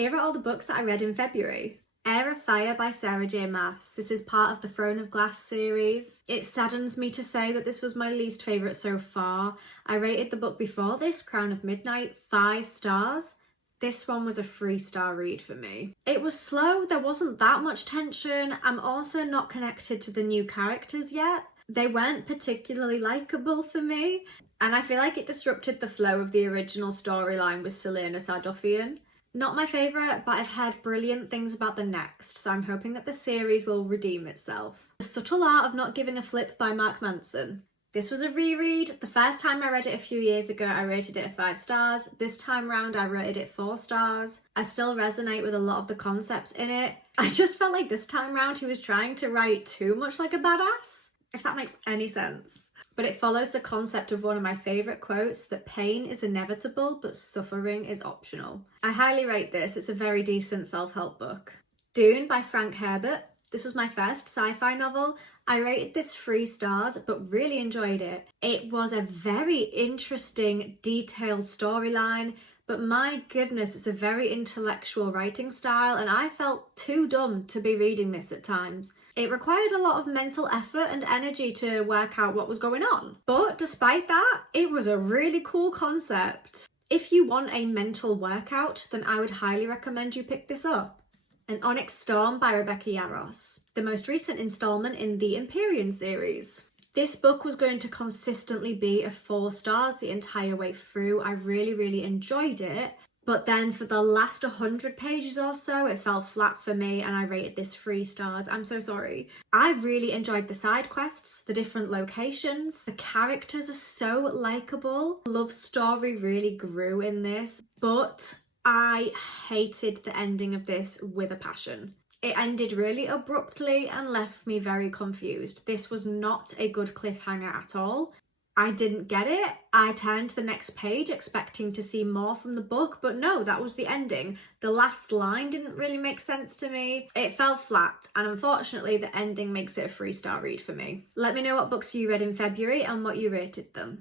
Here are all the books that I read in February. Heir of Fire by Sarah J Maas. This is part of the Throne of Glass series. It saddens me to say that this was my least favourite so far. I rated the book before this, Crown of Midnight, 5 stars. This one was a 3-star read for me. It was slow, there wasn't that much tension. I'm also not connected to the new characters yet. They weren't particularly likeable for me, and I feel like it disrupted the flow of the original storyline with Celaena Sardothien. Not my favourite, but I've heard brilliant things about the next, so I'm hoping that the series will redeem itself. The Subtle Art of Not Giving a Flip by Mark Manson. This was a reread. The first time I read it a few years ago, I rated it 5 stars. This time round, I rated it 4 stars. I still resonate with a lot of the concepts in it. I just felt like this time round he was trying to write too much like a badass, if that makes any sense. But it follows the concept of one of my favourite quotes, that pain is inevitable but suffering is optional. I highly rate this. It's a very decent self-help book. Dune by Frank Herbert. This was my first sci-fi novel. I rated this 3 stars but really enjoyed it. It was a very interesting, detailed storyline, but my goodness, it's a very intellectual writing style and I felt too dumb to be reading this at times. It required a lot of mental effort and energy to work out what was going on. But despite that, it was a really cool concept. If you want a mental workout, then I would highly recommend you pick this up. An Onyx Storm by Rebecca Yarros, the most recent installment in the Empyrean series. This book was going to consistently be a 4 stars the entire way through. I really enjoyed it. But then for the last 100 pages or so, it fell flat for me and I rated this 3 stars. I'm so sorry. I really enjoyed the side quests, the different locations. The characters are so likeable. Love story really grew in this, but I hated the ending of this with a passion. It ended really abruptly and left me very confused. This was not a good cliffhanger at all. I didn't get it. I turned to the next page expecting to see more from the book, but no, that was the ending. The last line didn't really make sense to me. It fell flat, and unfortunately the ending makes it a 3-star read for me. Let me know what books you read in February and what you rated them.